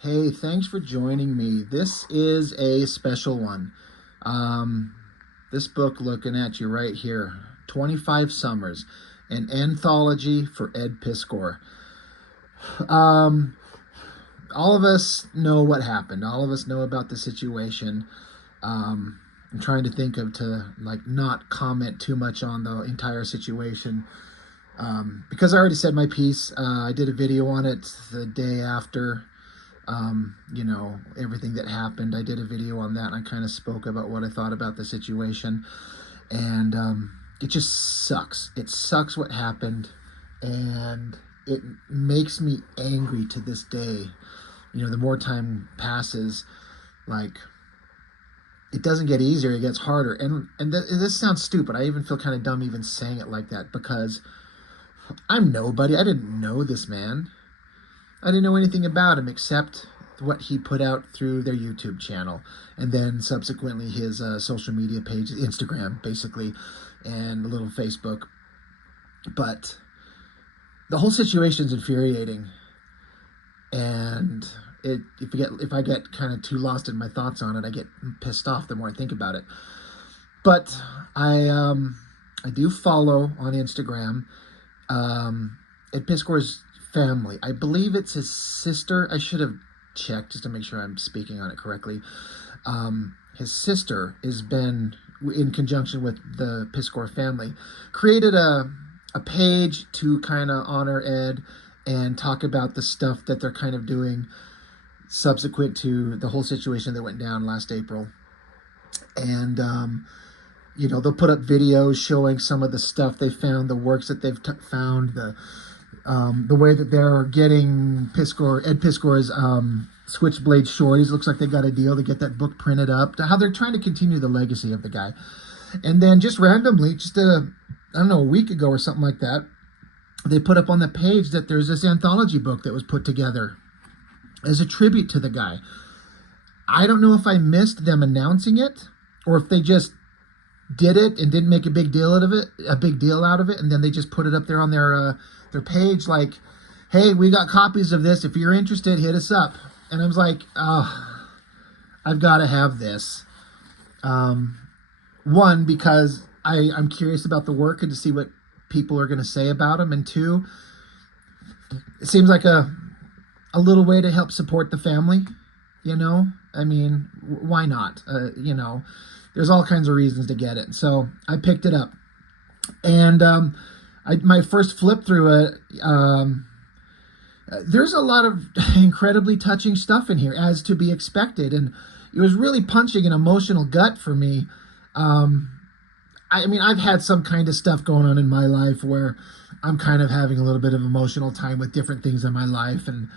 Hey, thanks for joining me. This is a special one. Um, this book looking at you right here, 25 Summers, an anthology for Ed Piskor. Um, all of us know what happened. All of us know about the situation. I'm trying to think of to like not comment too much on the entire situation because I already said my piece. I did a video on it the day after everything that happened. I did a video on that and I kind of spoke about what I thought about the situation. And it just sucks. It sucks what happened. And it makes me angry to this day. The more time passes, like, it doesn't get easier, it gets harder. This sounds stupid. I even feel kind of dumb even saying it like that because I'm nobody. I didn't know this man. I didn't know anything about him except what he put out through their YouTube channel and then subsequently his social media page, Instagram, basically, and a little Facebook. But the whole situation's infuriating, and if I get kind of too lost in my thoughts on it, I get pissed off the more I think about it. But I do follow on Instagram Ed Piskor's family. I believe it's his sister. I should have checked just to make sure I'm speaking on it correctly. His sister has been, in conjunction with the Piskor family, created a page to kind of honor Ed and talk about the stuff that they're kind of doing subsequent to the whole situation that went down last April. And they'll put up videos showing some of the stuff they found, the works that they've found, the way that they're getting Ed Piskor's Switchblade Shorties. Looks like they got a deal to get that book printed up. How they're trying to continue the legacy of the guy. And then just randomly, a week ago or something like that, they put up on the page that there's this anthology book that was put together as a tribute to the guy. I don't know if I missed them announcing it or if they just did it and didn't make a big deal out of it, and then they just put it up there on their page like, hey, we got copies of this. If you're interested, hit us up. And I was like, oh, I've got to have this. One, because I'm curious about the work and to see what people are going to say about him. And two, it seems like a little way to help support the family. I mean, why not? There's all kinds of reasons to get it. So I picked it up. And my first flip through it, there's a lot of incredibly touching stuff in here, as to be expected. And it was really punching an emotional gut for me. I've had some kind of stuff going on in my life where I'm kind of having a little bit of emotional time with different things in my life and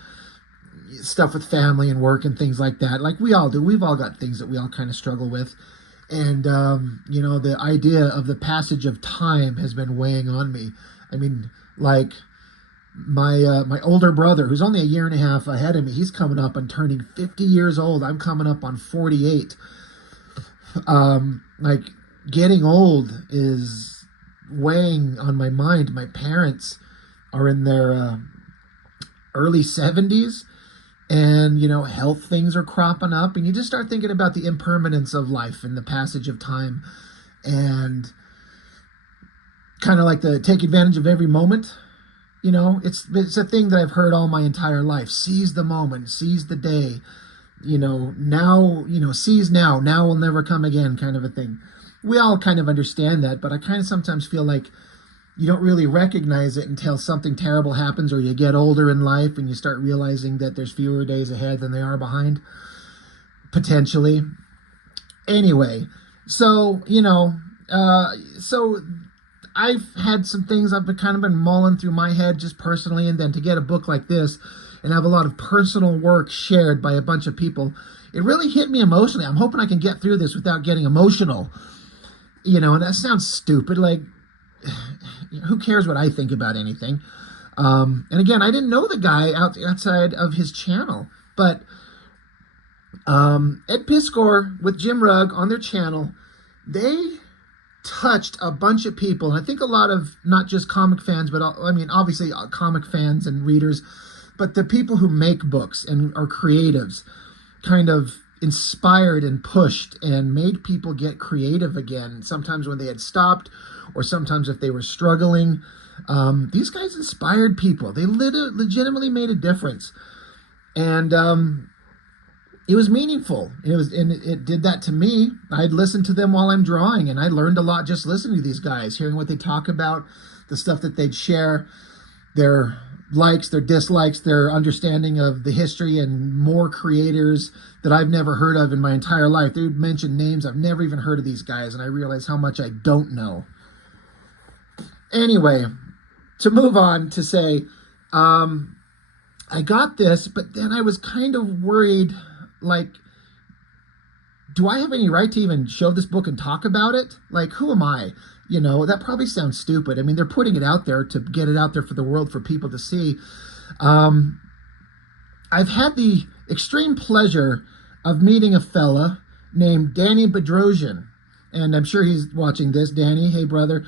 stuff with family and work and things like that. Like we all do. We've all got things that we all kind of struggle with. And, the idea of the passage of time has been weighing on me. I mean, like my older brother, who's only a year and a half ahead of me, he's coming up on turning 50 years old. I'm coming up on 48. Like getting old is weighing on my mind. My parents are in their early 70s. And, health things are cropping up, and you just start thinking about the impermanence of life and the passage of time, and kind of like the take advantage of every moment. It's a thing that I've heard all my entire life. Seize the moment, seize the day, now, seize now will never come again, kind of a thing. We all kind of understand that, but I kind of sometimes feel like you don't really recognize it until something terrible happens or you get older in life and you start realizing that there's fewer days ahead than they are behind, potentially. Anyway, so I've had some things I've been mulling through my head just personally, and then to get a book like this and have a lot of personal work shared by a bunch of people, it really hit me emotionally. I'm hoping I can get through this without getting emotional, and that sounds stupid, like, who cares what I think about anything? And again, I didn't know the guy outside of his channel, but Ed Piskor with Jim Rugg on their channel, they touched a bunch of people. And I think a lot of not just comic fans, but obviously comic fans and readers, but the people who make books and are creatives kind of inspired and pushed and made people get creative again, sometimes when they had stopped or sometimes if they were struggling. These guys inspired people. They legitimately made a difference. And it was meaningful. It did that to me. I'd listen to them while I'm drawing, and I learned a lot just listening to these guys, hearing what they talk about, the stuff that they'd share, their likes, their dislikes, their understanding of the history, and more creators that I've never heard of in my entire life. They would mention names I've never even heard of these guys, and I realized how much I don't know. Anyway, to move on to say, I got this, but then I was kind of worried, like, do I have any right to even show this book and talk about it? Like, who am I? That probably sounds stupid. I mean, they're putting it out there to get it out there for the world, for people to see. I've had the extreme pleasure of meeting a fella named Danny Bedrosian, and I'm sure he's watching this. Danny, hey brother.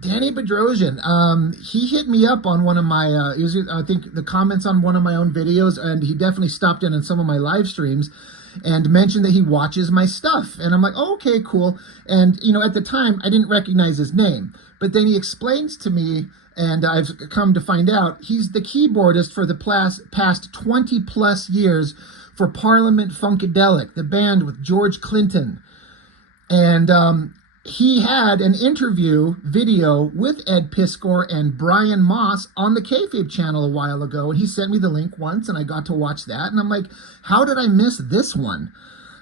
Danny Bedrosian, he hit me up on one of my, I think the comments on one of my own videos, and he definitely stopped in on some of my live streams and mentioned that he watches my stuff. And I'm like, oh, okay, cool. And, at the time, I didn't recognize his name. But then he explains to me, and I've come to find out, he's the keyboardist for the past 20 plus years for Parliament Funkadelic, the band with George Clinton. And he had an interview video with Ed Piskor and Brian Moss on the Kayfabe channel a while ago, and he sent me the link once, and I got to watch that, and I'm like, how did I miss this one?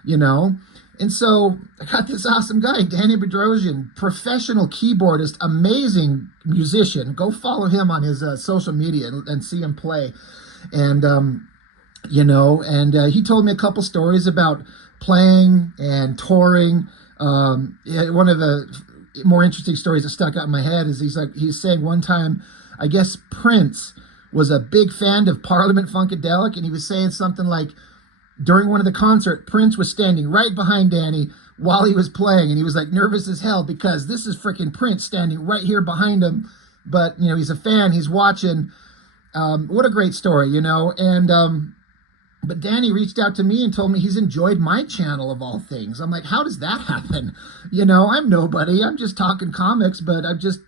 And so I got this awesome guy, Danny Bedrosian, professional keyboardist, amazing musician. Go follow him on his social media and see him play. And he told me a couple stories about playing and touring. One of the more interesting stories that stuck out in my head is he's saying one time, I guess Prince was a big fan of Parliament Funkadelic, and he was saying something like, during one of the concert, Prince was standing right behind Danny while he was playing, and he was like nervous as hell because this is freaking Prince standing right here behind him, but he's a fan, he's watching. What a great story, and but Danny reached out to me and told me he's enjoyed my channel of all things. I'm like, how does that happen? I'm nobody. I'm just talking comics, but I'm just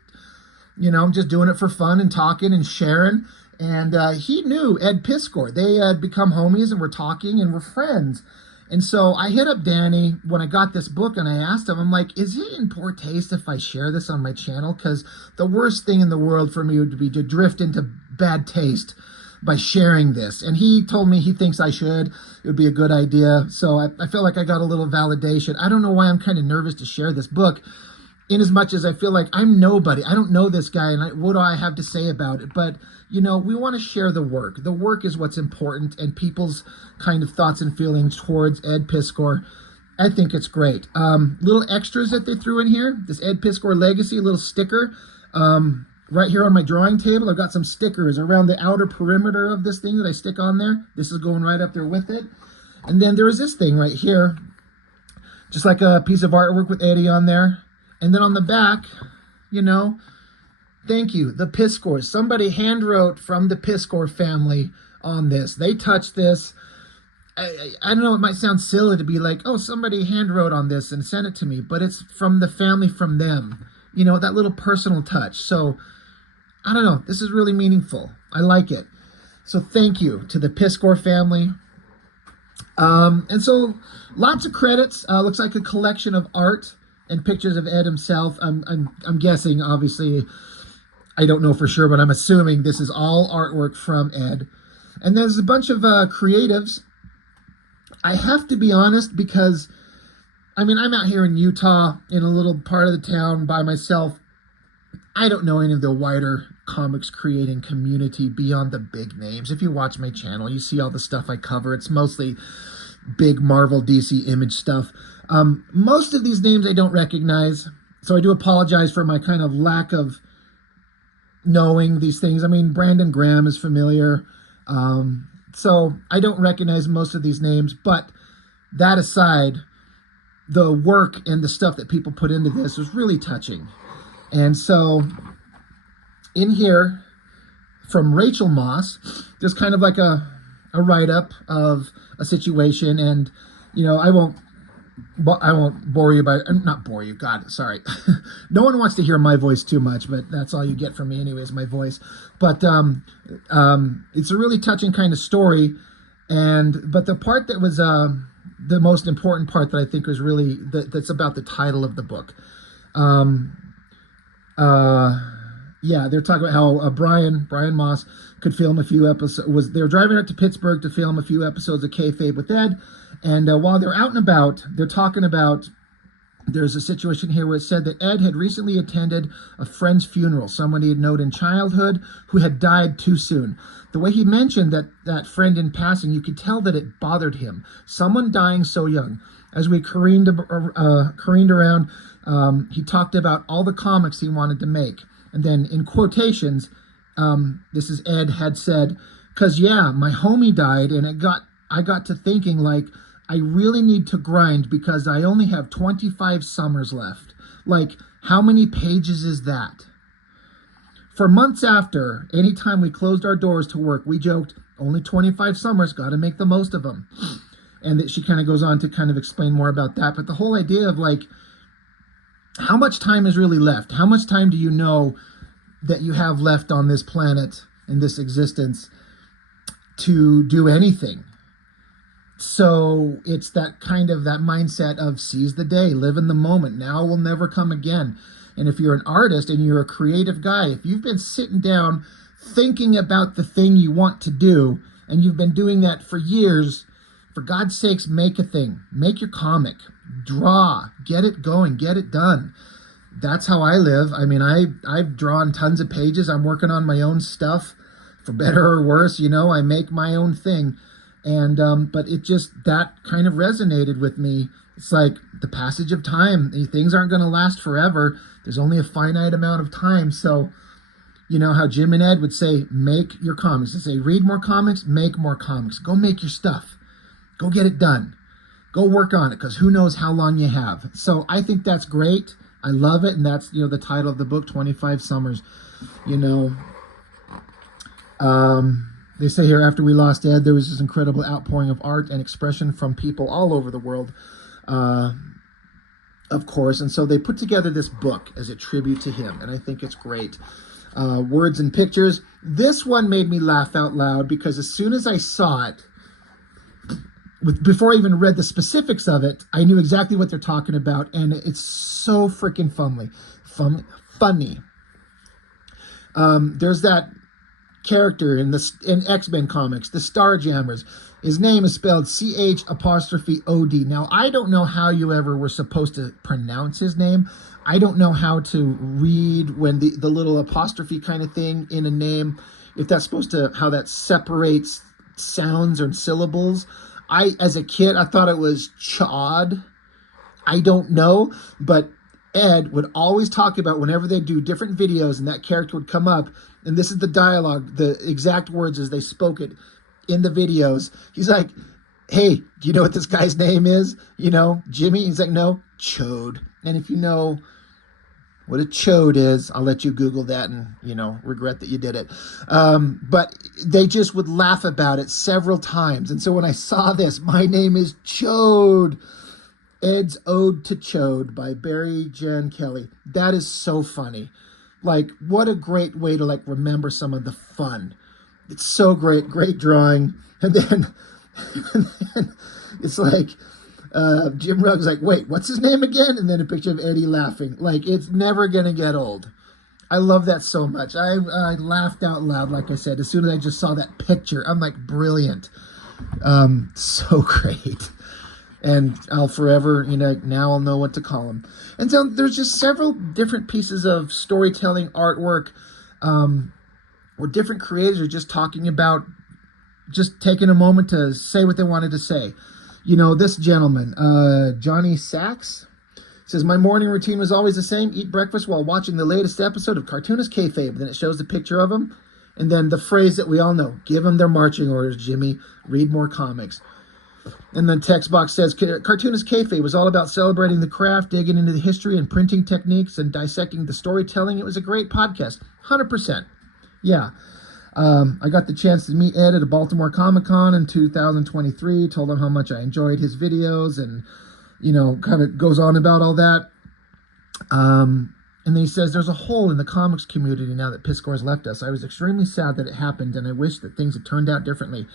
doing it for fun and talking and sharing. And he knew Ed Piskor. They had become homies and were talking and were friends. And so I hit up Danny when I got this book and I asked him, I'm like, is it in poor taste if I share this on my channel? Because the worst thing in the world for me would be to drift into bad taste by sharing this. And he told me he thinks I should. It would be a good idea. So I feel like I got a little validation. I don't know why I'm kind of nervous to share this book, in as much as I feel like I'm nobody. I don't know this guy, and what do I have to say about it? But, we want to share the work. The work is what's important, and people's kind of thoughts and feelings towards Ed Piskor. I think it's great. Little extras that they threw in here. This Ed Piskor Legacy, a little sticker. Right here on my drawing table, I've got some stickers around the outer perimeter of this thing that I stick on there. This is going right up there with it. And then there is this thing right here, just like a piece of artwork with Eddie on there. And then on the back, thank you, the Piskors. Somebody hand wrote from the Piskor family on this. They touched this. I don't know, it might sound silly to be like, oh, somebody hand wrote on this and sent it to me, but it's from the family, from them. That little personal touch. So, I don't know, this is really meaningful. I like it. So thank you to the Piskor family. And so lots of credits. Looks like a collection of art and pictures of Ed himself. I'm guessing, obviously, I don't know for sure, but I'm assuming this is all artwork from Ed. And there's a bunch of creatives. I have to be honest, because I'm out here in Utah in a little part of the town by myself. I don't know any of the wider comics creating community beyond the big names. If you watch my channel, you see all the stuff I cover. It's mostly big Marvel, DC, Image stuff. Most of these names I don't recognize, so I do apologize for my kind of lack of knowing these things. Brandon Graham is familiar, so I don't recognize most of these names, but that aside, the work and the stuff that people put into this was really touching. And so in here, from Rachel Moss, just kind of like a write-up of a situation. And, I won't bore you by, not bore you, God, sorry. No one wants to hear my voice too much, but that's all you get from me anyways, my voice. But it's a really touching kind of story. But the part that was the most important part that I think was really, that's about the title of the book. They're talking about how Brian Moss could film a few episodes. They were driving up to Pittsburgh to film a few episodes of Kayfabe with Ed. And while they're out and about, they're talking about, there's a situation here where it said that Ed had recently attended a friend's funeral, someone he had known in childhood who had died too soon. The way he mentioned that friend in passing, you could tell that it bothered him. Someone dying so young. As we careened around, he talked about all the comics he wanted to make. And then in quotations, this is Ed had said, "'Cause yeah, my homie died, and I got to thinking, like, I really need to grind because I only have 25 summers left. Like, how many pages is that?" For months after, anytime we closed our doors to work, we joked, only 25 summers, got to make the most of them. And that she kind of goes on to kind of explain more about that. But the whole idea of, like, how much time is really left? How much time do you know that you have left on this planet, in this existence, to do anything? So it's that kind of that mindset of seize the day, live in the moment. Now will never come again. And if you're an artist and you're a creative guy, if you've been sitting down thinking about the thing you want to do, and you've been doing that for years, for God's sakes, make a thing. Make your comic. Draw. Get it going. Get it done. That's how I live. I mean, I've drawn tons of pages. I'm working on my own stuff, for better or worse. I make my own thing. And but it just, that kind of resonated with me. It's like the passage of time. Things aren't going to last forever. There's only a finite amount of time. So, how Jim and Ed would say, make your comics. They say, read more comics, make more comics. Go make your stuff. Go get it done. Go work on it, because who knows how long you have. So I think that's great. I love it. And that's, the title of the book, 25 Summers. They say here, after we lost Ed, there was this incredible outpouring of art and expression from people all over the world, of course. And so they put together this book as a tribute to him, and I think it's great. Words and pictures. This one made me laugh out loud, because as soon as I saw it, before I even read the specifics of it, I knew exactly what they're talking about, and it's so freaking funny. There's that character in X-Men comics, the Starjammers. His name is spelled CH''OD. Now, I don't know how you ever were supposed to pronounce his name. I don't know how to read when the little apostrophe kind of thing in a name, if that's supposed to, how that separates sounds or syllables. As a kid, I thought it was Chod. I don't know, but Ed would always talk about, whenever they do different videos and that character would come up, and this is the dialogue, the exact words as they spoke it in the videos. He's like, "Hey, do you know what this guy's name is? Jimmy?" He's like, "No, Chode." And if you know what a chode is, I'll let you Google that and, regret that you did it. But they just would laugh about it several times. And so when I saw this, my name is Chode. Ed's Ode to Chode by Barry Jan Kelly. That is so funny. Like, what a great way to, remember some of the fun. It's so great. Great drawing. And then it's like, Jim Rugg's like, "Wait, what's his name again?" And then a picture of Eddie laughing. Like, it's never going to get old. I love that so much. I laughed out loud, like I said, as soon as I just saw that picture. I'm like, brilliant. So great. And I'll forever, now I'll know what to call him. And so there's just several different pieces of storytelling, artwork, where different creators are just talking about, just taking a moment to say what they wanted to say. This gentleman, Johnny Sachs, says, "My morning routine was always the same. Eat breakfast while watching the latest episode of Cartoonist Kayfabe." Then it shows a picture of him. And then the phrase that we all know, "Give them their marching orders, Jimmy. Read more comics." And then text box says, "Cartoonist Kayfabe was all about celebrating the craft, digging into the history and printing techniques, and dissecting the storytelling. It was a great podcast." 100%. Yeah. I got the chance to meet Ed at a Baltimore Comic-Con in 2023, told him how much I enjoyed his videos and, kind of goes on about all that. And then he says, there's a hole in the comics community now that Piskor's left us. I was extremely sad that it happened, and I wish that things had turned out differently.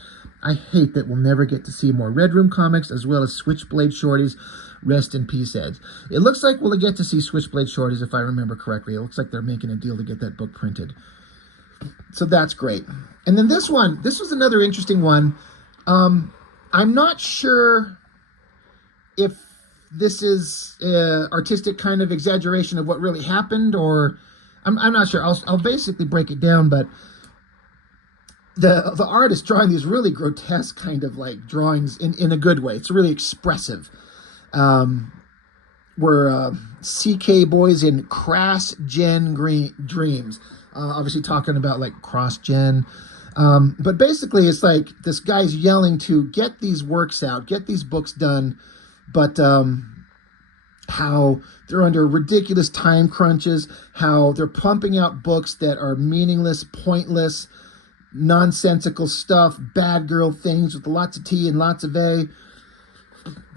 I hate that we'll never get to see more Red Room comics as well as Switchblade Shorties. Rest in peace, Ed. It looks like we'll get to see Switchblade Shorties, if I remember correctly. It looks like they're making a deal to get that book printed. So that's great. And then this was another interesting one. I'm not sure if this is artistic kind of exaggeration of what really happened, or I'm not sure. I'll basically break it down, but the artist drawing these really grotesque kind of like drawings in a good way. It's really expressive. We're CK Boys in Crass Gen Dreams. Obviously talking about like cross gen. But basically it's like this guy's yelling to get these works out, get these books done, but how they're under ridiculous time crunches, how they're pumping out books that are meaningless, pointless, nonsensical stuff, bad girl things with lots of T and lots of A,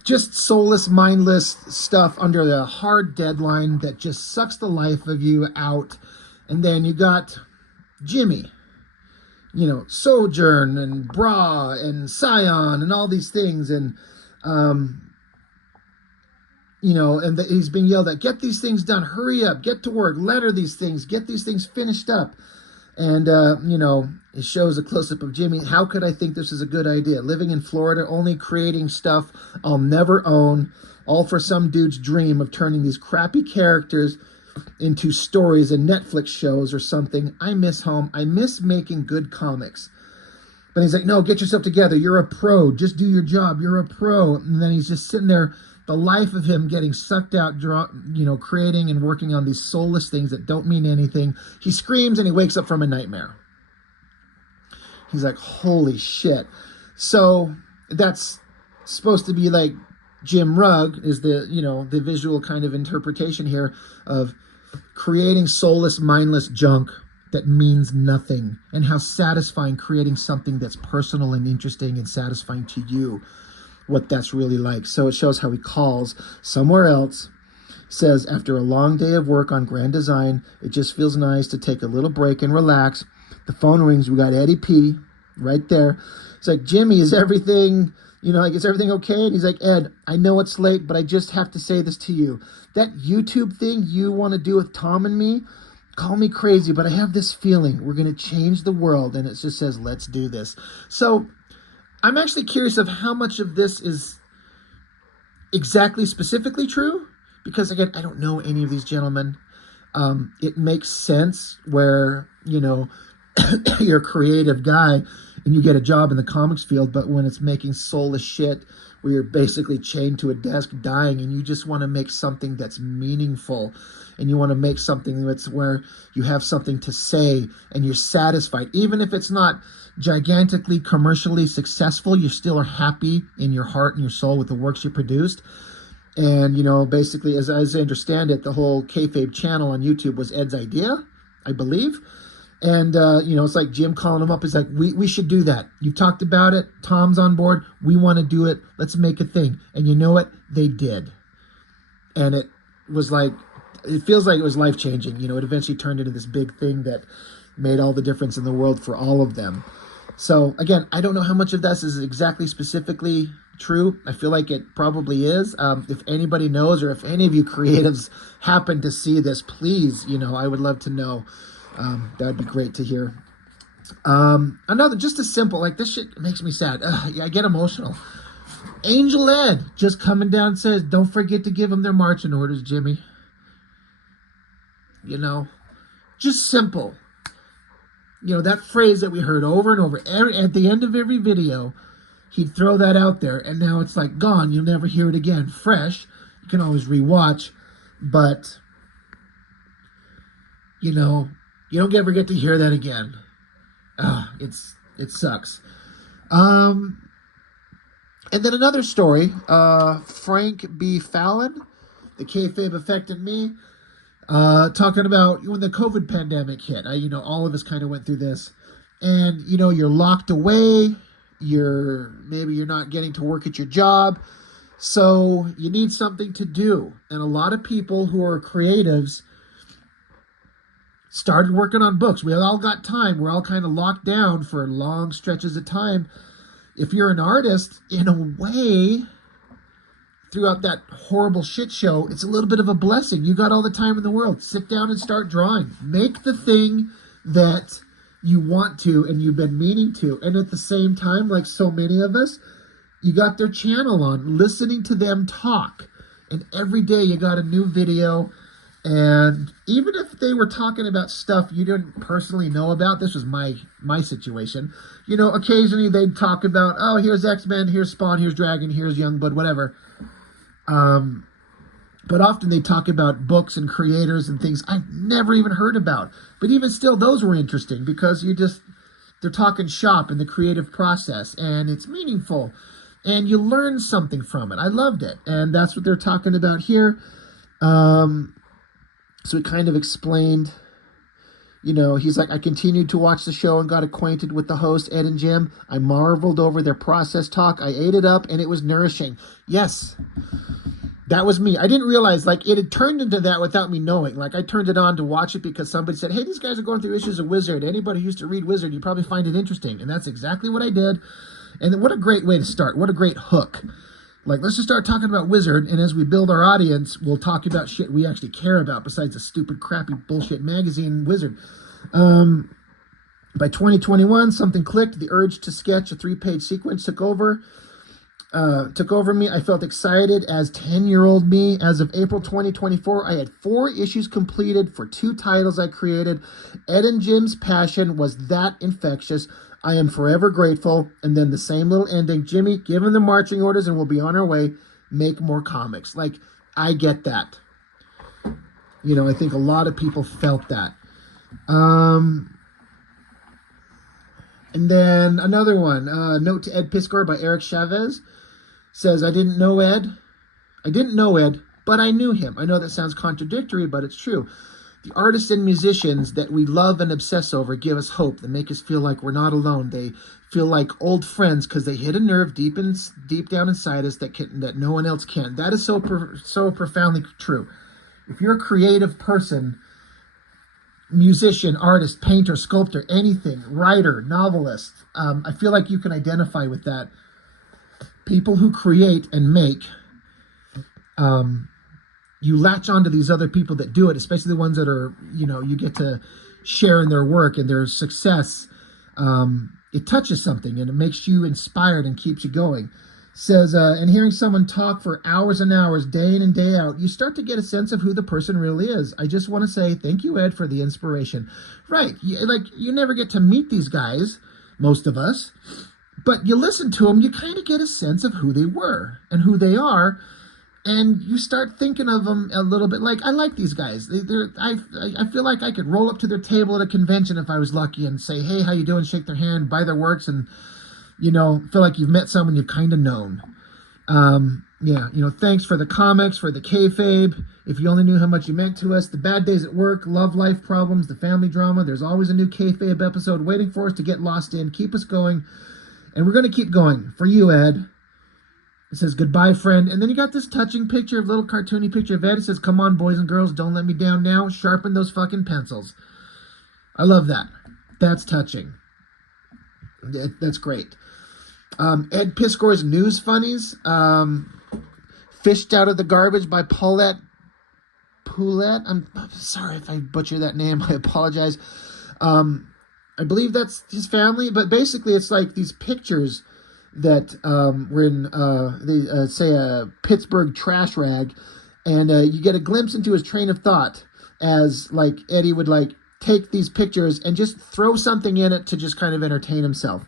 just soulless, mindless stuff under the hard deadline that just sucks the life of you out. And then you got Jimmy, Sojourn and Bra and Scion and all these things. And, he's being yelled at, get these things done, hurry up, get to work, letter these things, get these things finished up. And, it shows a close-up of Jimmy. How could I think this is a good idea? Living in Florida, only creating stuff I'll never own, all for some dude's dream of turning these crappy characters into stories and Netflix shows or something. I miss home. I miss making good comics. But he's like, no, get yourself together. You're a pro. Just do your job. You're a pro. And then he's just sitting there, the life of him getting sucked out, creating and working on these soulless things that don't mean anything. He screams and he wakes up from a nightmare. He's like, holy shit. So that's supposed to be like Jim Rugg is the visual kind of interpretation here of creating soulless, mindless junk that means nothing, and how satisfying creating something that's personal and interesting and satisfying to you, what that's really like. So it shows how he calls somewhere else, says, after a long day of work on grand design, it just feels nice to take a little break and relax. The phone rings. We got Eddie P right there. It's like, Jimmy, is everything, is everything okay? And he's like, Ed, I know it's late, but I just have to say this to you. That YouTube thing you want to do with Tom and me, call me crazy, but I have this feeling we're going to change the world. And it just says, let's do this. So I'm actually curious of how much of this is exactly specifically true, because again, I don't know any of these gentlemen. It makes sense where, you're a creative guy and you get a job in the comics field, but when it's making soulless shit where you're basically chained to a desk dying and you just want to make something that's meaningful and you want to make something that's where you have something to say and you're satisfied, even if it's not gigantically commercially successful, you still are happy in your heart and your soul with the works you produced. And, basically, as I understand it, the whole kayfabe channel on YouTube was Ed's idea, I believe. And, it's like Jim calling him up. He's like, we should do that. You've talked about it. Tom's on board. We want to do it. Let's make a thing. And you know what? They did. And it was like, it feels like it was life-changing. It eventually turned into this big thing that made all the difference in the world for all of them. So, again, I don't know how much of this is exactly specifically true. I feel like it probably is. If anybody knows, or if any of you creatives happen to see this, please, I would love to know. That'd be great to hear. Another, just as simple, like this shit makes me sad. I get emotional. Angel Ed just coming down says, don't forget to give them their marching orders, Jimmy. Just simple. That phrase that we heard over and over at the end of every video, he'd throw that out there, and now it's like gone. You'll never hear it again. Fresh. You can always rewatch, but you don't ever get to hear that again. It sucks. And then another story, Frank B. Fallon, the kayfabe affected me, talking about when the COVID pandemic hit. All of us kind of went through this. and you're locked away, maybe you're not getting to work at your job, so you need something to do. And a lot of people who are creatives started working on books. We all got time. We're all kind of locked down for long stretches of time. If you're an artist, in a way, throughout that horrible shit show, it's a little bit of a blessing. You got all the time in the world. Sit down and start drawing. Make the thing that you want to and you've been meaning to. And at the same time, like so many of us, you got their channel on, listening to them talk. And every day you got a new video. And even if they were talking about stuff you didn't personally know about, this was my situation, occasionally they'd talk about, oh, here's X-Men, here's Spawn, here's Dragon, here's Youngblood, whatever. But often they talk about books and creators and things I've never even heard about. But even still, those were interesting because they're talking shop and the creative process, and it's meaningful, and you learn something from it. I loved it, and that's what they're talking about here. So he kind of explained, he's like, I continued to watch the show and got acquainted with the hosts, Ed and Jim. I marveled over their process talk. I ate it up, and it was nourishing. Yes, that was me. I didn't realize, it had turned into that without me knowing. I turned it on to watch it because somebody said, hey, these guys are going through issues of Wizard. Anybody who used to read Wizard, you probably find it interesting. And that's exactly what I did. And what a great way to start. What a great hook. Let's just start talking about Wizard, and as we build our audience, we'll talk about shit we actually care about besides a stupid, crappy, bullshit magazine, Wizard. By 2021, something clicked. The urge to sketch a 3-page sequence took over me. I felt excited as 10-year-old me. As of April 2024, I had 4 issues completed for 2 titles I created. Ed and Jim's passion was that infectious. I am forever grateful. And then the same little ending. Jimmy, give him the marching orders and we'll be on our way. Make more comics. I get that. I think a lot of people felt that. And then another one. Note to Ed Piskor by Eric Chavez. Says, I didn't know Ed, but I knew him. I know that sounds contradictory, but it's true. The artists and musicians that we love and obsess over give us hope. They make us feel like we're not alone. They feel like old friends because they hit a nerve deep down inside us that no one else can. That is so profoundly true. If you're a creative person, musician, artist, painter, sculptor, anything, writer, novelist, I feel like you can identify with that. People who create and make, you latch onto these other people that do it, especially the ones that are, you get to share in their work and their success. It touches something and it makes you inspired and keeps you going. Says, and hearing someone talk for hours and hours, day in and day out, you start to get a sense of who the person really is. I just want to say thank you, Ed, for the inspiration. Right. You never get to meet these guys, most of us, but you listen to them, you kind of get a sense of who they were and who they are. And you start thinking of them a little bit I like these guys. I feel like I could roll up to their table at a convention if I was lucky and say, hey, how you doing? Shake their hand, buy their works, and, feel like you've met someone you've kind of known. Thanks for the comics, for the kayfabe. If you only knew how much you meant to us. The bad days at work, love life problems, the family drama. There's always a new kayfabe episode waiting for us to get lost in. Keep us going. And we're going to keep going. For you, Ed. It says, goodbye, friend. And then you got this touching picture, little cartoony picture of Ed. It says, come on, boys and girls, don't let me down now. Sharpen those fucking pencils. I love that. That's touching. That's great. Ed Piskor's News Funnies. Fished Out of the Garbage by Paulette. I'm sorry if I butcher that name. I apologize. I believe that's his family. But basically, it's like these pictures that were in, say, a Pittsburgh trash rag, and you get a glimpse into his train of thought as, Eddie would, take these pictures and just throw something in it to just kind of entertain himself.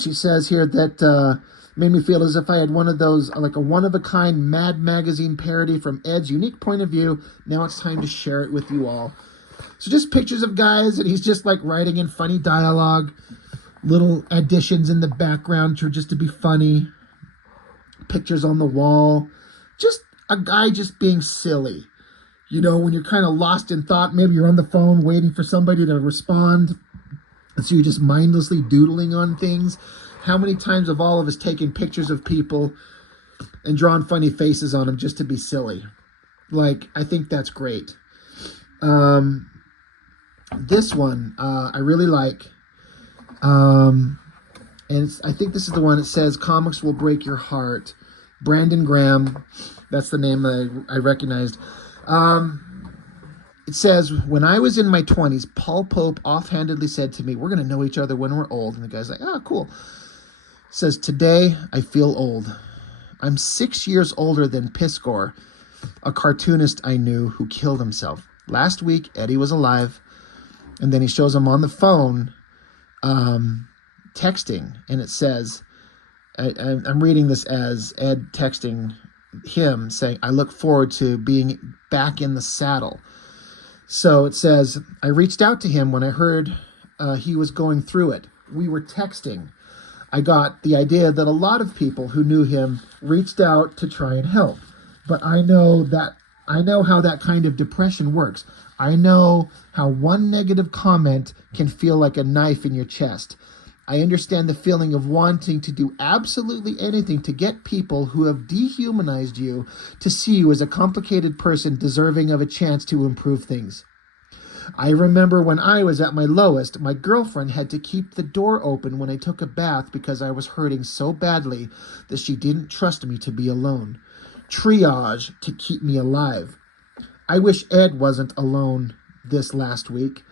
She says here that made me feel as if I had one of those, a one-of-a-kind Mad Magazine parody from Ed's unique point of view. Now it's time to share it with you all. So just pictures of guys, and he's just, writing in funny dialogue, little additions in the background just to be funny, pictures on the wall, just a guy just being silly. When you're kind of lost in thought, maybe you're on the phone waiting for somebody to respond, And so you're just mindlessly doodling on things. How many times have all of us taken pictures of people and drawn funny faces on them just to be silly? Like, I think that's great. This one I really like. And I think this is the one that says, "Comics will break your heart." Brandon Graham, that's the name that I recognized. It says, "When I was in my 20s, Paul Pope offhandedly said to me, 'We're going to know each other when we're old.'" And the guy's like, "Oh, cool." It says, "Today, I feel old. I'm 6 years older than Piskor, a cartoonist I knew who killed himself. Last week, Eddie was alive." And then he shows him on the phone texting. And it says, I'm reading this as Ed texting him saying, "I look forward to being back in the saddle." So it says, "I reached out to him when I heard he was going through it. We were texting. I got the idea that a lot of people who knew him reached out to try and help. But I know how that kind of depression works. I know how one negative comment can feel like a knife in your chest. I understand the feeling of wanting to do absolutely anything to get people who have dehumanized you to see you as a complicated person deserving of a chance to improve things. I remember when I was at my lowest, my girlfriend had to keep the door open when I took a bath because I was hurting so badly that she didn't trust me to be alone. Triage to keep me alive. I wish Ed wasn't alone this last week.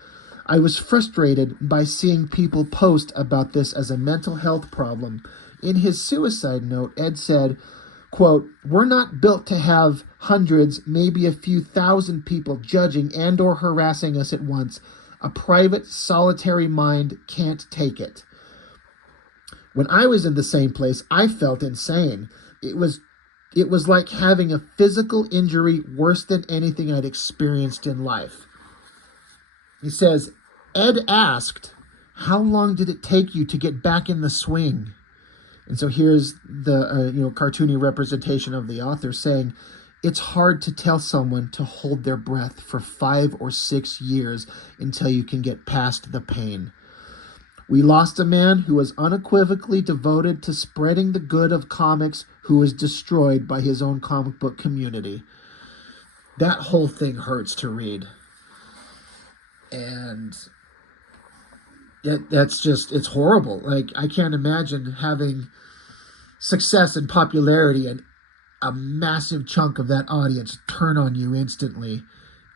I was frustrated by seeing people post about this as a mental health problem. In his suicide note, Ed said, quote, "We're not built to have hundreds, maybe a few thousand people judging and or harassing us at once. A private, solitary mind can't take it. When I was in the same place, I felt insane. It was like having a physical injury worse than anything I'd experienced in life." He says, Ed asked, "How long did it take you to get back in the swing?" And so here's the cartoony representation of the author saying, "It's hard to tell someone to hold their breath for 5 or 6 years until you can get past the pain. We lost a man who was unequivocally devoted to spreading the good of comics, who was destroyed by his own comic book community." That whole thing hurts to read. And that's just, it's horrible. Like, I can't imagine having success and popularity and a massive chunk of that audience turn on you instantly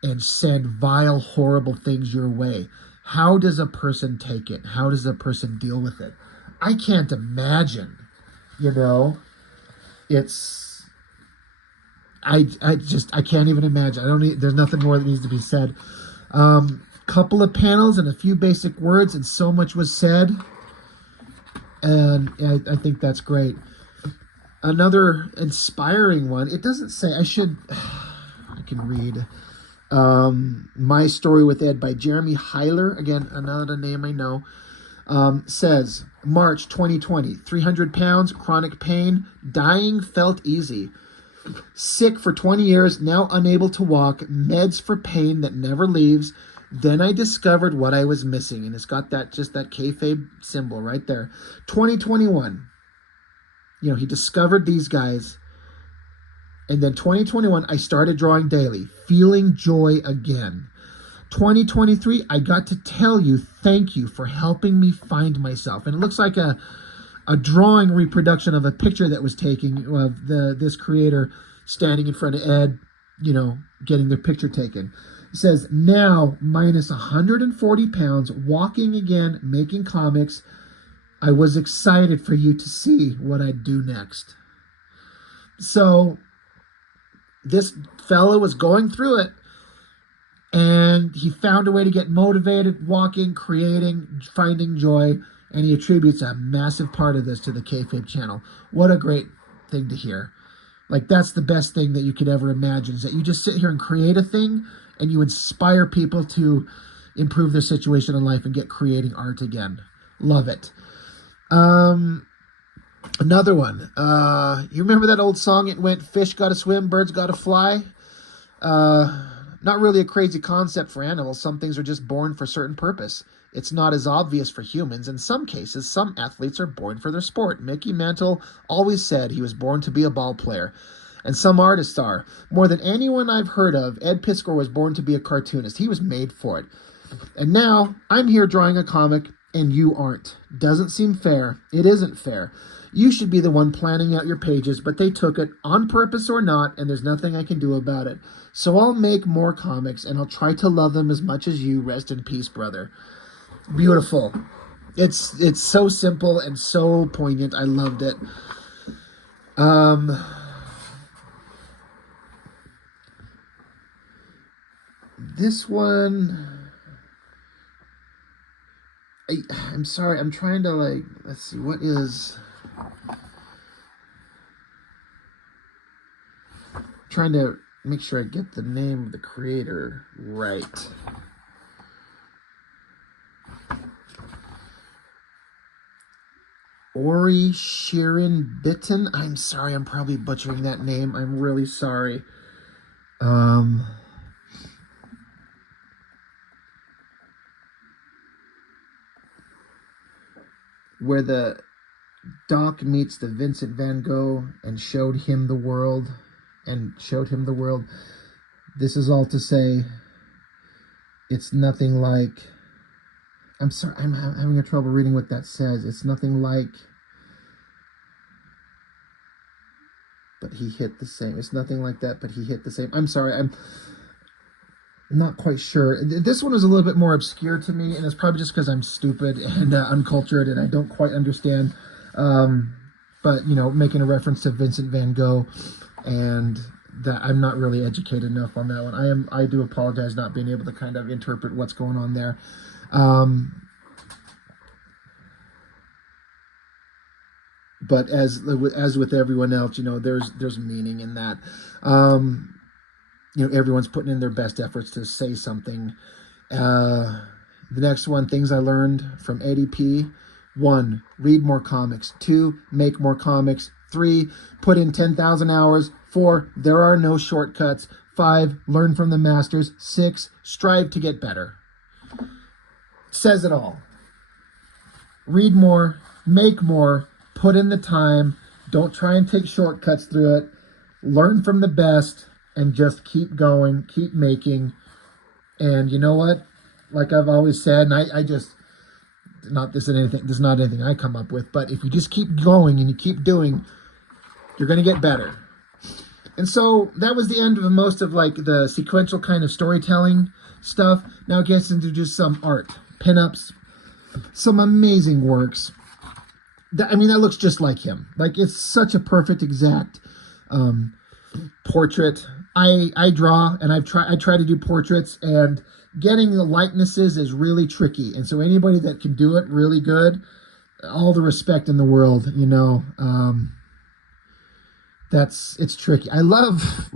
and send vile, horrible things your way. How does a person take it? How does a person deal with it? I can't imagine, it's, I can't even imagine. There's nothing more that needs to be said. Couple of panels and a few basic words, and so much was said. And I think that's great. Another inspiring one. It doesn't say, I can read. My Story with Ed by Jeremy Heiler. Again, another name I know. Says, March 2020, 300 pounds, chronic pain, dying felt easy. Sick for 20 years, now unable to walk, meds for pain that never leaves. Then I discovered what I was missing. And it's got that kayfabe symbol right there. 2021. He discovered these guys. And then 2021, I started drawing daily, feeling joy again. 2023, I got to tell you, thank you for helping me find myself. And it looks like a drawing reproduction of a picture that was taken of this creator standing in front of Ed, getting their picture taken. It says, now minus 140 pounds, walking again, making comics. I was excited for you to see what I'd do next. So this fellow was going through it, and he found a way to get motivated, walking, creating, finding joy, and he attributes a massive part of this to the Kayfabe channel. What a great thing to hear. Like, that's the best thing that you could ever imagine, is that you just sit here and create a thing, and you inspire people to improve their situation in life and get creating art again. Love it. Another one. You remember that old song? It went, "Fish gotta swim, birds gotta fly." Not really a crazy concept for animals. Some things are just born for a certain purpose. It's not as obvious for humans. In some cases, some athletes are born for their sport. Mickey Mantle always said he was born to be a ball player. And some artists are. More than anyone I've heard of, Ed Piskor was born to be a cartoonist. He was made for it. And now I'm here drawing a comic and you aren't. Doesn't seem fair. It isn't fair. You should be the one planning out your pages, but they took it on purpose or not, and there's nothing I can do about it. So I'll make more comics and I'll try to love them as much as you. Rest in peace, brother. Beautiful. It's so simple and so poignant. I loved it. This one, I'm sorry, I'm trying to let's see, what is, trying to make sure I get the name of the creator right. Ori Shirin Bitten. I'm sorry, I'm probably butchering that name. I'm really sorry. Where the Doc meets the Vincent van Gogh and showed him the world. This is all to say, it's nothing like, I'm sorry, I'm having a trouble reading what that says. It's nothing like, but he hit the same. It's nothing like that, but he hit the same. I'm sorry, I'm not quite sure. This one is a little bit more obscure to me, and it's probably just because I'm stupid and uncultured and I don't quite understand. But, making a reference to Vincent van Gogh, and that I'm not really educated enough on that one. I do apologize not being able to kind of interpret what's going on there. But as with everyone else, there's meaning in that. Everyone's putting in their best efforts to say something. The next one, things I learned from Eddie P. 1, read more comics. 2, make more comics. 3, put in 10,000 hours. 4, there are no shortcuts. 5, learn from the masters. 6, strive to get better. Says it all. Read more, make more, put in the time. Don't try and take shortcuts through it. Learn from the best and just keep going, keep making. And you know what? Like I've always said, and I just, this is not anything I come up with, but if you just keep going and you keep doing, you're going to get better. And so that was the end of most of the sequential kind of storytelling stuff. Now it gets into just some art, pinups, some amazing works. That looks just like him. It's such a perfect, exact portrait. I draw, and I try to do portraits, and getting the likenesses is really tricky. And so anybody that can do it really good, all the respect in the world. It's tricky. I love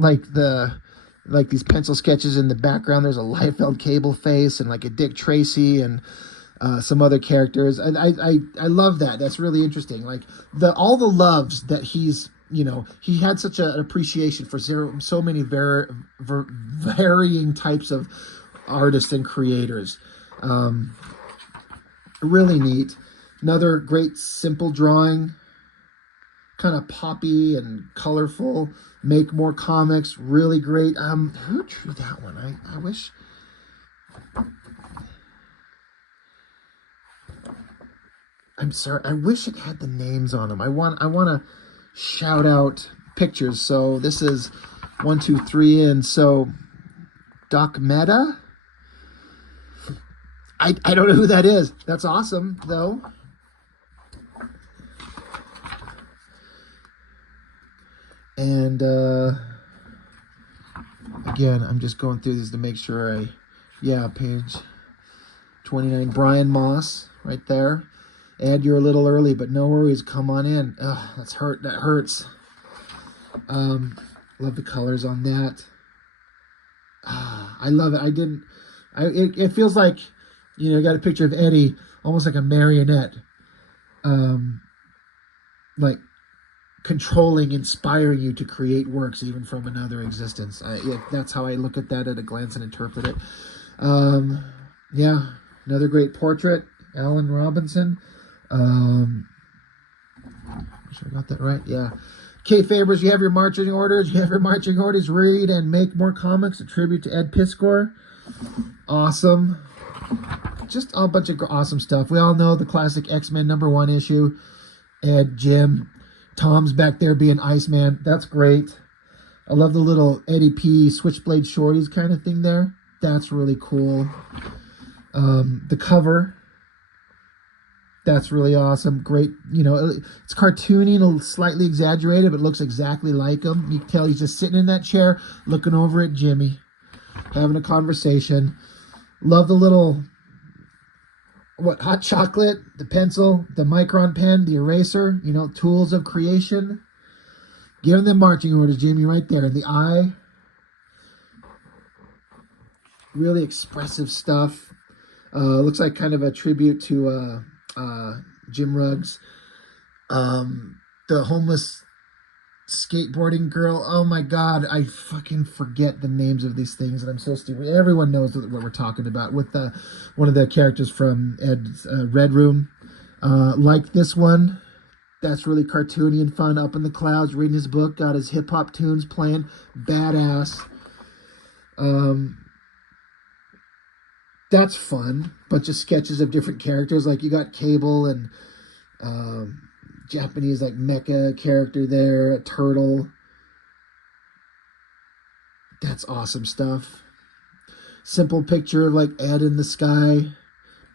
these pencil sketches in the background. There's a Liefeld Cable face and a Dick Tracy and some other characters. And I love that. That's really interesting. All the loves that he's, he had such an appreciation for so many varying types of artists and creators. Really neat. Another great simple drawing, kind of poppy and colorful. Make more comics, really great. Who drew that one? I wish. I'm sorry. I wish it had the names on them. I want to shout out pictures. So this is 1, 2, 3, and so Doc Meta. I don't know who that is. That's awesome though. And again, I'm just going through this to make sure page 29, Brian Moss right there. Ed, you're a little early, but no worries. Come on in. Ugh, that hurts. Love the colors on that. I love it. It feels like, I got a picture of Eddie, almost like a marionette. Controlling, inspiring you to create works even from another existence. That's how I look at that at a glance and interpret it. Another great portrait, Alan Robinson. I'm sure I got that right. Yeah. Kayfabers, you have your marching orders. You have your marching orders. Read and make more comics. A tribute to Ed Piskor. Awesome. Just a bunch of awesome stuff. We all know the classic X-Men #1 issue. Ed, Jim, Tom's back there being Iceman. That's great. I love the little Eddie P. Switchblade Shorties kind of thing there. That's really cool. The cover. That's really awesome. Great, you know, it's cartoony and slightly exaggerated, but looks exactly like him. You can tell he's just sitting in that chair, looking over at Jimmy, having a conversation. Love the little, hot chocolate, the pencil, the micron pen, the eraser, you know, tools of creation. Giving them marching orders, Jimmy, right there. The eye. Really expressive stuff. Looks like kind of a tribute to Jim Ruggs. The homeless skateboarding girl. Oh my God, I fucking forget the names of these things, and I'm so stupid. Everyone knows what we're talking about with one of the characters from Ed's Red Room. Like this one. That's really cartoony and fun. Up in the clouds, reading his book, got his hip hop tunes playing. Badass. That's fun. Bunch of sketches of different characters. Like you got Cable and Japanese like mecha character there, a turtle. That's awesome stuff. Simple picture of like Ed in the sky.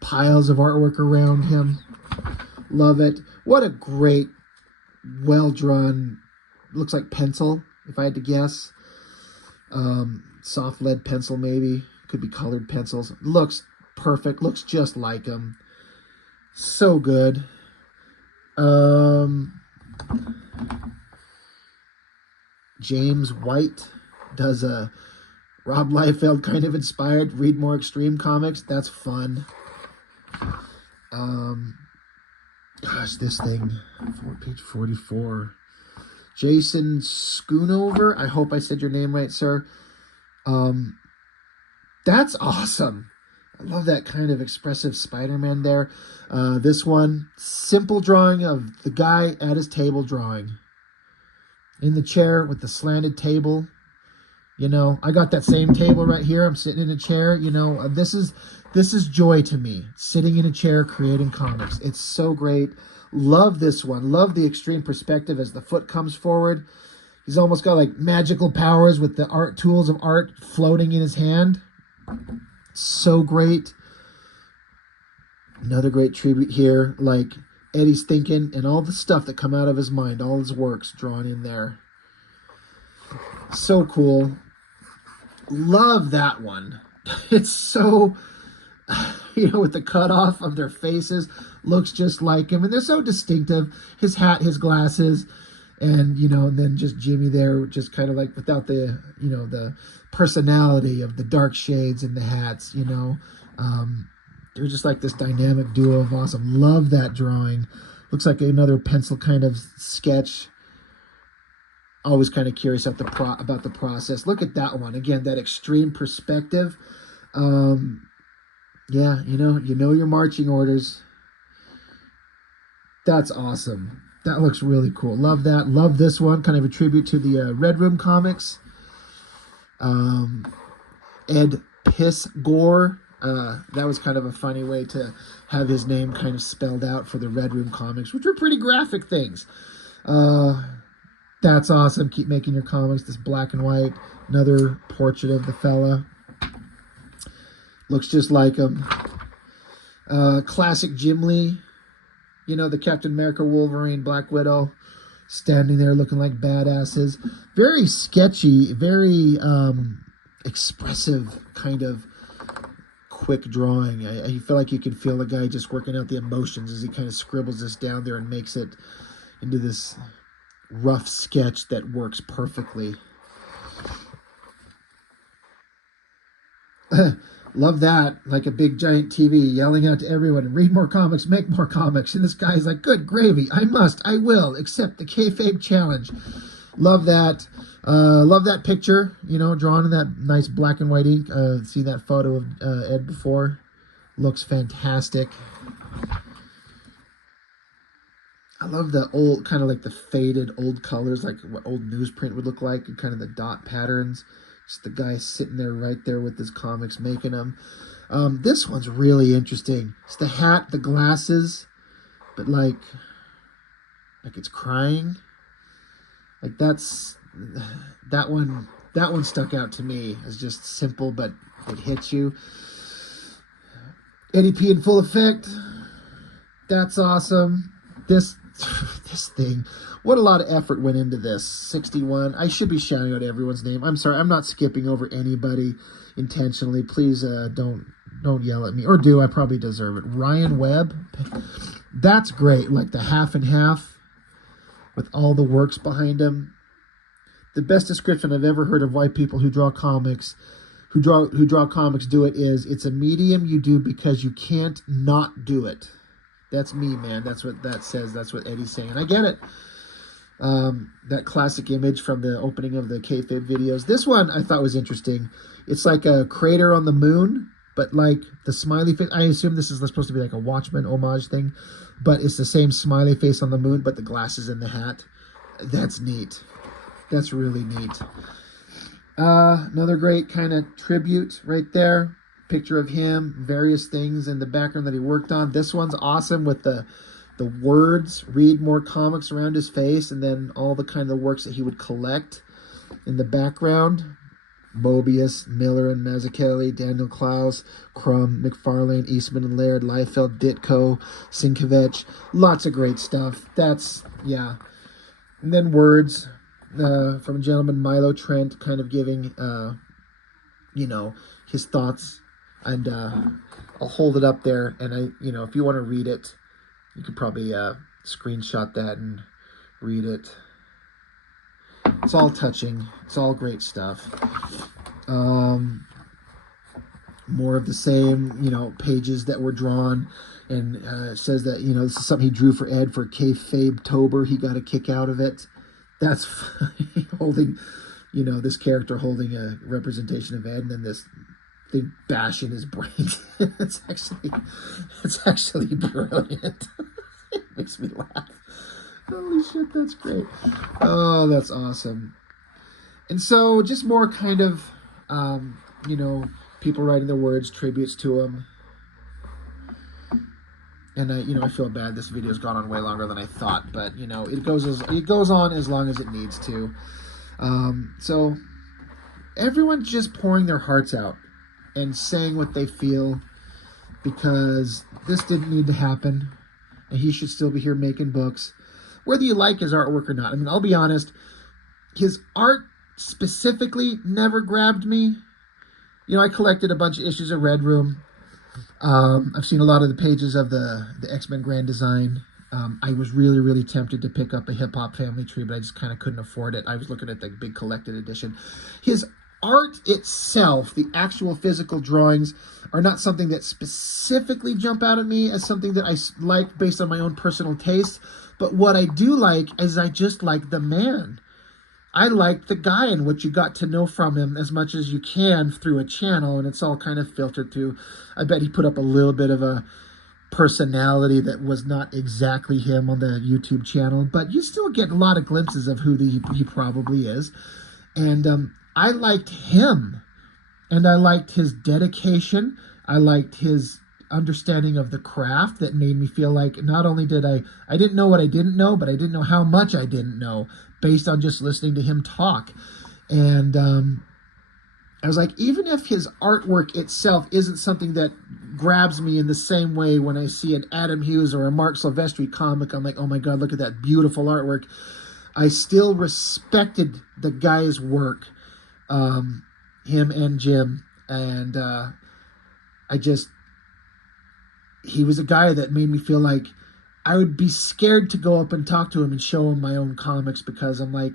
Piles of artwork around him. Love it. What a great, well-drawn, looks like pencil, if I had to guess. Soft lead pencil, maybe. Could be colored pencils. Looks perfect. Looks just like him. So good. James White does a Rob Liefeld kind of inspired read more extreme comics. That's fun. Gosh, this thing, page 44. Jason Schoonover. I hope I said your name right, sir. That's awesome. I love that kind of expressive Spider-Man there. This one, simple drawing of the guy at his table drawing. In the chair with the slanted table. You know, I got that same table right here. I'm sitting in a chair. You know, this is joy to me. Sitting in a chair, creating comics. It's so great. Love this one. Love the extreme perspective as the foot comes forward. He's almost got like magical powers with the art tools of art floating in his hand. So great. Another great tribute here. Like Eddie's thinking and all the stuff that come out of his mind. All his works drawn in there. So cool. Love that one. It's so, you know, with the cutoff of their faces, looks just like him. And they're so distinctive. His hat, his glasses, and, you know, and then just Jimmy there, just kind of like without the, you know, the personality of the dark shades and the hats, you know. They're just like this dynamic duo of awesome. Love that drawing. Looks like another pencil kind of sketch. Always kind of curious about the process. Look at that one. Again, that extreme perspective. Yeah, you know your marching orders. That's awesome. That looks really cool. Love that. Love this one. Kind of a tribute to the Red Room comics. Ed Piskor. That was kind of a funny way to have his name kind of spelled out for the Red Room comics, which were pretty graphic things. That's awesome. Keep making your comics. This black and white. Another portrait of the fella. Looks just like him. Classic Jim Lee. You know, the Captain America, Wolverine, Black Widow. Standing there looking like badasses. Very sketchy. Very expressive kind of quick drawing. I feel like you can feel the guy just working out the emotions as he kind of scribbles this down there and makes it into this rough sketch that works perfectly. Love that. Like a big giant TV yelling out to everyone, read more comics, make more comics. And this guy's like, good gravy. I must, I will accept the kayfabe challenge. Love that. Love that picture, you know, drawn in that nice black and white ink. Seen that photo of Ed before. Looks fantastic. I love the old, kind of like the faded old colors, like what old newsprint would look like, and kind of the dot patterns. Just the guy sitting there right there with his comics making them. This one's really interesting. It's the hat, the glasses, but like it's crying. Like that one stuck out to me as just simple, but it hits you. Eddie P in full effect. That's awesome. This thing, what a lot of effort went into this. 61. I should be shouting out everyone's name. I'm sorry, I'm not skipping over anybody intentionally. Please don't yell at me, or do. I probably deserve it. Ryan Webb. That's great. Like the half and half with all the works behind him. The best description I've ever heard of white people who draw comics, who draw comics do it is, it's a medium you do because you can't not do it. That's me, man. That's what that says. That's what Eddie's saying. And I get it. That classic image from the opening of the kayfabe videos. This one I thought was interesting. It's like a crater on the moon, but like the smiley face. I assume this is supposed to be like a Watchmen homage thing, but it's the same smiley face on the moon, but the glasses and the hat. That's neat. That's really neat. Another great kind of tribute right there. Picture of him, various things in the background that he worked on. This one's awesome with the words, read more comics around his face, and then all the kind of works that he would collect in the background. Mobius, Miller and Mazzucchelli, Daniel Klaus, Crumb, McFarlane, Eastman and Laird, Liefeld, Ditko, Sienkiewicz. Lots of great stuff. That's, yeah. And then words from a gentleman, Milo Trent, kind of giving, his thoughts. And I'll hold it up there, and if you want to read it, you could probably screenshot that and read it. It's all touching. It's all great stuff. More of the same, pages that were drawn, and it says that, this is something he drew for Ed for Kayfabe-tober. He got a kick out of it. That's funny. Holding, this character holding a representation of Ed, and then this thing bashing his brain. It's actually brilliant. It makes me laugh. Holy shit, that's great. Oh, that's awesome. And so just more kind of, people writing their words, tributes to him. And I feel bad. This video's gone on way longer than I thought, but it goes on as long as it needs to. So everyone's just pouring their hearts out and saying what they feel, because this didn't need to happen, and he should still be here making books, whether you like his artwork or not. I mean, I'll be honest, his art specifically never grabbed me. I collected a bunch of issues of Red Room. I've seen a lot of the pages of the X-Men Grand Design. I was really, really tempted to pick up a Hip Hop Family Tree, but I just kind of couldn't afford it. I was looking at the big collected edition. His art itself, the actual physical drawings, are not something that specifically jump out at me as something that I like based on my own personal taste. But what I do like is I just like the man. I like the guy and what you got to know from him as much as you can through a channel, and it's all kind of filtered through. I bet he put up a little bit of a personality that was not exactly him on the YouTube channel, but you still get a lot of glimpses of who he probably is. And I liked him, and I liked his dedication. I liked his understanding of the craft that made me feel like not only did I didn't know what I didn't know, but I didn't know how much I didn't know based on just listening to him talk. And I was like, even if his artwork itself isn't something that grabs me in the same way when I see an Adam Hughes or a Mark Silvestri comic, I'm like, oh my God, look at that beautiful artwork. I still respected the guy's work, him and Jim. And he was a guy that made me feel like I would be scared to go up and talk to him and show him my own comics, because I'm like,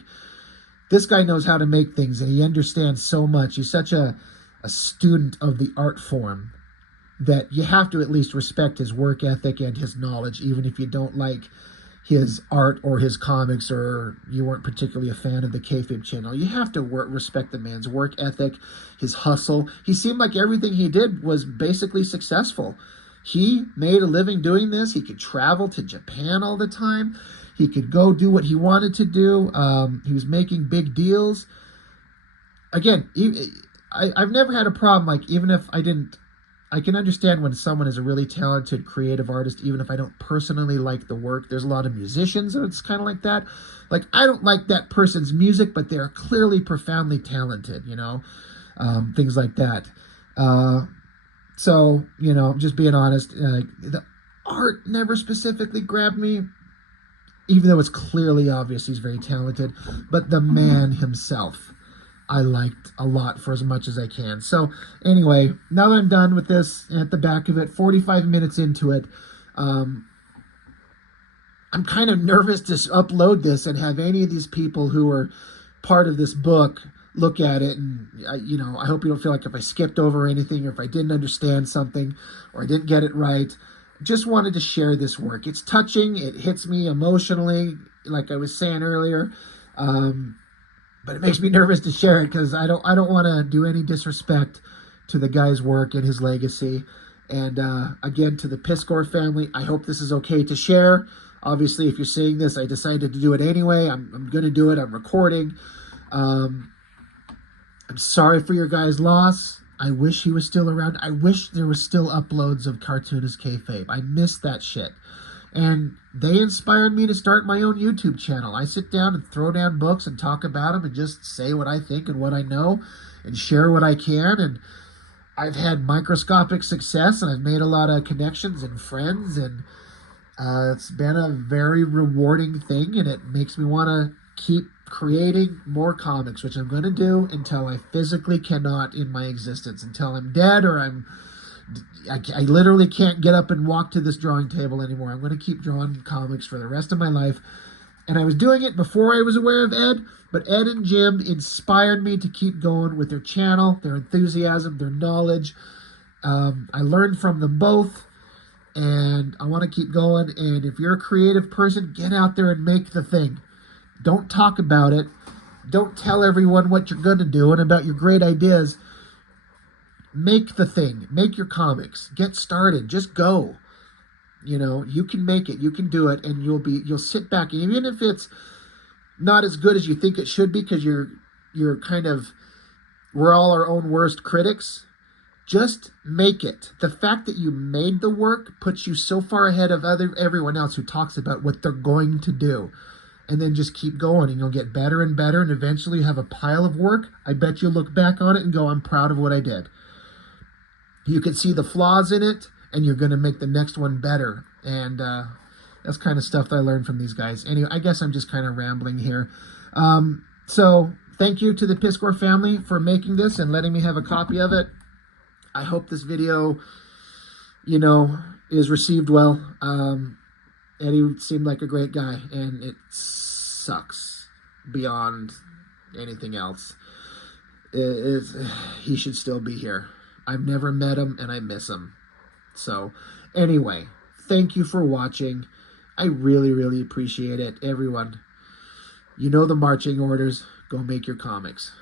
this guy knows how to make things and he understands so much. He's such a student of the art form that you have to at least respect his work ethic and his knowledge, even if you don't like his art or his comics, or you weren't particularly a fan of the kayfabe channel. You have to respect the man's work ethic, his hustle. He seemed like everything he did was basically successful. He made a living doing this. He could travel to Japan all the time. He could go do what he wanted to do. He was making big deals. Again, I've never had a problem, like, even if I can understand when someone is a really talented creative artist, even if I don't personally like the work. There's a lot of musicians that it's kind of like that. Like, I don't like that person's music, but they're clearly profoundly talented, things like that. So, just being honest, the art never specifically grabbed me, even though it's clearly obvious he's very talented. But the man himself, I liked a lot for as much as I can. So anyway, now that I'm done with this, at the back of it, 45 minutes into it, I'm kind of nervous to upload this and have any of these people who are part of this book look at it. And, I hope you don't feel like if I skipped over anything, or if I didn't understand something, or I didn't get it right. Just wanted to share this work. It's touching. It hits me emotionally, like I was saying earlier. But it makes me nervous to share it because I don't want to do any disrespect to the guy's work and his legacy. And again, to the Piskor family, I hope this is okay to share. Obviously, if you're seeing this, I decided to do it anyway. I'm going to do it. I'm recording. I'm sorry for your guys' loss. I wish he was still around. I wish there was still uploads of Cartoonist Kayfabe. I missed that shit. And they inspired me to start my own YouTube channel. I sit down and throw down books and talk about them and just say what I think and what I know and share what I can. And I've had microscopic success, and I've made a lot of connections and friends, and it's been a very rewarding thing, and it makes me want to keep creating more comics, which I'm going to do until I physically cannot in my existence, until I'm dead, or I literally can't get up and walk to this drawing table anymore. I'm going to keep drawing comics for the rest of my life. And I was doing it before I was aware of Ed, but Ed and Jim inspired me to keep going with their channel, their enthusiasm, their knowledge. I learned from them both, and I want to keep going. And if you're a creative person, get out there and make the thing. Don't talk about it. Don't tell everyone what you're going to do and about your great ideas. Make the thing. Make your comics. Get started. Just go. You can make it. You can do it, and you'll sit back, and even if it's not as good as you think it should be, because we're all our own worst critics. Just make it. The fact that you made the work puts you so far ahead of everyone else who talks about what they're going to do. And then just keep going, and you'll get better and better, and eventually you have a pile of work. I bet you'll look back on it and go, I'm proud of what I did. You can see the flaws in it, and you're going to make the next one better. And that's kind of stuff that I learned from these guys. Anyway, I guess I'm just kind of rambling here. So thank you to the Piskor family for making this and letting me have a copy of it. I hope this video, is received well. Eddie seemed like a great guy, and it sucks beyond anything else. He should still be here. I've never met him, and I miss him. So, anyway, thank you for watching. I really, really appreciate it. Everyone, you know the marching orders. Go make your comics.